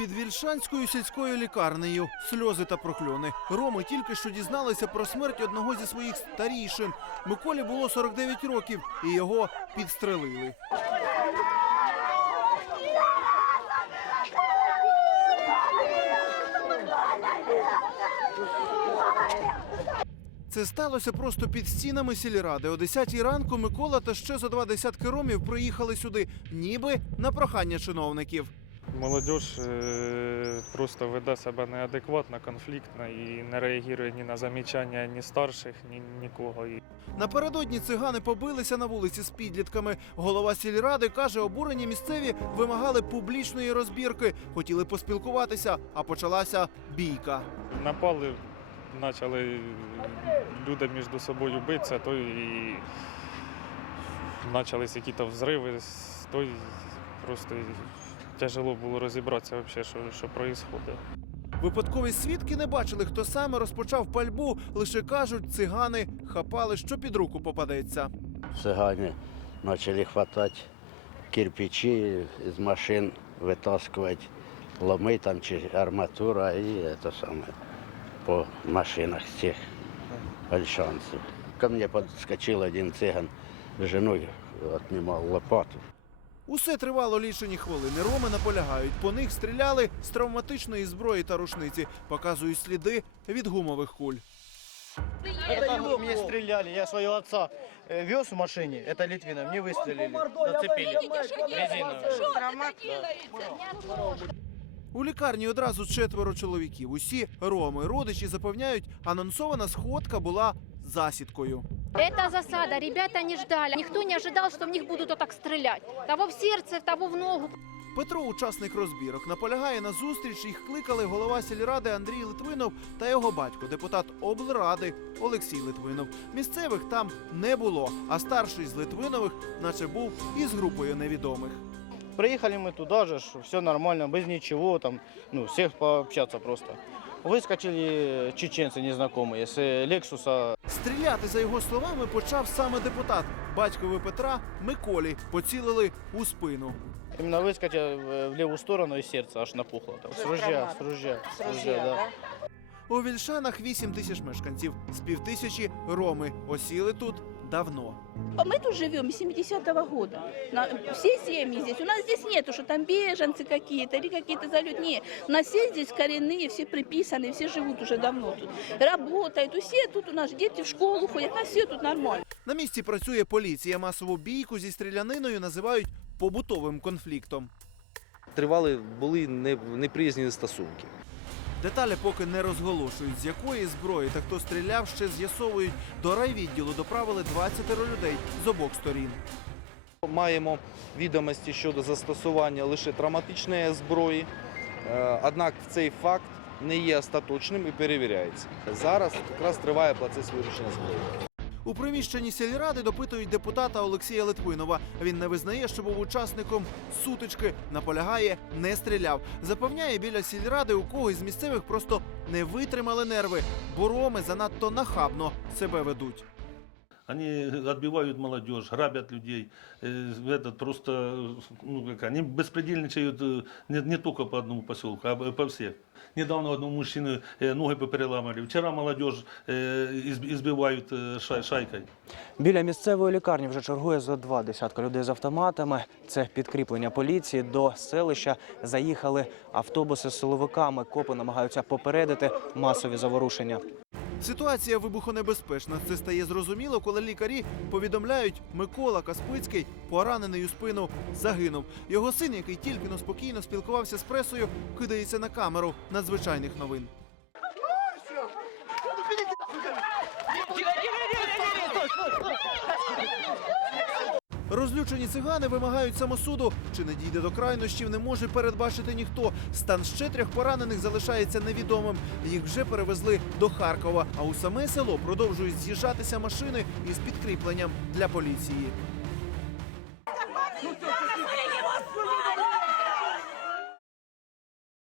Під Вільшанською сільською лікарнею сльози та прокльони. Роми тільки що дізналися про смерть одного зі своїх старішин. Миколі було 49 років, і його підстрелили. Це сталося просто під стінами сільради. О 10 ранку Микола та ще за два десятки ромів приїхали сюди, ніби на прохання чиновників. Молодіж е, просто веде себе неадекватно, конфліктно і не реагує ні на замічання ні старших, ні нікого. Напередодні цигани побилися на вулиці з підлітками. Голова сільради каже, обурені місцеві вимагали публічної розбірки, хотіли поспілкуватися, а почалася бійка. напали, почали люди між собою битися, то і почалися якісь взриви, то просто тяжело було розібратися, взагалі, що, що відбувається. Випадкові свідки не бачили, хто саме розпочав пальбу. Лише кажуть, цигани хапали, що під руку попадеться. Цыгане начали хватать кирпичи из машин, вытаскивать ломы там чи арматура и это самое по машинах всех альшанцев. Ко мне подскочил один цыган, с женой отнимал лопату. Усе тривало лічені хвилини. Роми наполягають. По них стріляли з травматичної зброї та рушниці. Показують сліди від гумових куль. Это мне стреляли, я своего отца э, вез в машине, это Литвина, мне выстрелили, зацепили резиновую. У лікарні одразу четверо чоловіків. Усі роми. Родичі запевняють, анонсована сходка була засідкою. Это засада. Ребята не ждали. Никто не ожидал, что в них будут вот так стрелять. Того в сердце, того в ногу. Петро, учасник розбірок, наполягає на зустріч. Їх кликали голова сільради Андрій Литвинов та його батько, депутат облради Олексій Литвинов. Місцевих там не було, а старший з Литвинових, наче був із групою невідомих. Приехали мы туда же, все нормально, без ничего, там, ну, всех пообщаться просто. Выскочили чеченцы незнакомые с э, Лексуса, Стріляти, за його словами, почав саме депутат. Батькові Петра Миколі поцілили у спину. именно выскочил в в левую сторону и сердце аж напухло. Там, с ружья, с ружья, с ружья, да. У Вільшанах 8 тисяч мешканців, з півтисячі роми осіли тут давно. Мы тут живем с 70-го года. На, все семьи здесь. У нас здесь нету, что там беженцы какие-то или какие-то залют. Нет. У нас все здесь коренные, все приписанные, все живут уже давно тут. Работают, все тут у нас дети в школу ходят, у нас все тут нормально. На місці працює поліція. Масову бійку зі стріляниною називають побутовим конфліктом. тривали були не- неприязні стосунки. Деталі поки не розголошують, з якої зброї та хто стріляв, ще з'ясовують. До райвідділу доправили 20 людей з обох сторін. Маємо відомості щодо застосування лише травматичної зброї. Е, Однак цей факт не є остаточним і перевіряється. Зараз якраз триває процес вирішення зброї. У приміщенні сільради допитують депутата Олексія Литвинова. Він не визнає, що був учасником сутички. Наполягає, не стріляв. Запевняє, біля сільради у когось з місцевих просто не витримали нерви, Бороми занадто нахабно себе ведуть. Они отбивают молодежь, грабят людей. Э, Этот просто, ну как, они беспредельничают э, не, не только по одному поселку, а по всех. Недавно одному мужчины э, ноги попереламали. Вчера молодежь э, изб- избивают э, шай- шайкой. Біля місцевої лікарні вже чергує зо два десятка людей з автоматами. Це підкріплення поліції. До селища заїхали автобуси з силовиками. Копи намагаються попередити масові заворушення. Ситуація вибухонебезпечна. Це стає зрозуміло, коли лікарі повідомляють, Микола Каспицький, поранений у спину, загинув. Його син, який тільки но спокійно спілкувався з пресою, кидається на камеру надзвичайних новин. Розлючені цигани вимагають самосуду. Чи не дійде до крайнощів, не може передбачити ніхто. Стан ще трьох поранених залишається невідомим. Їх вже перевезли до Харкова. А у саме село продовжують з'їжджатися машини із підкріпленням для поліції.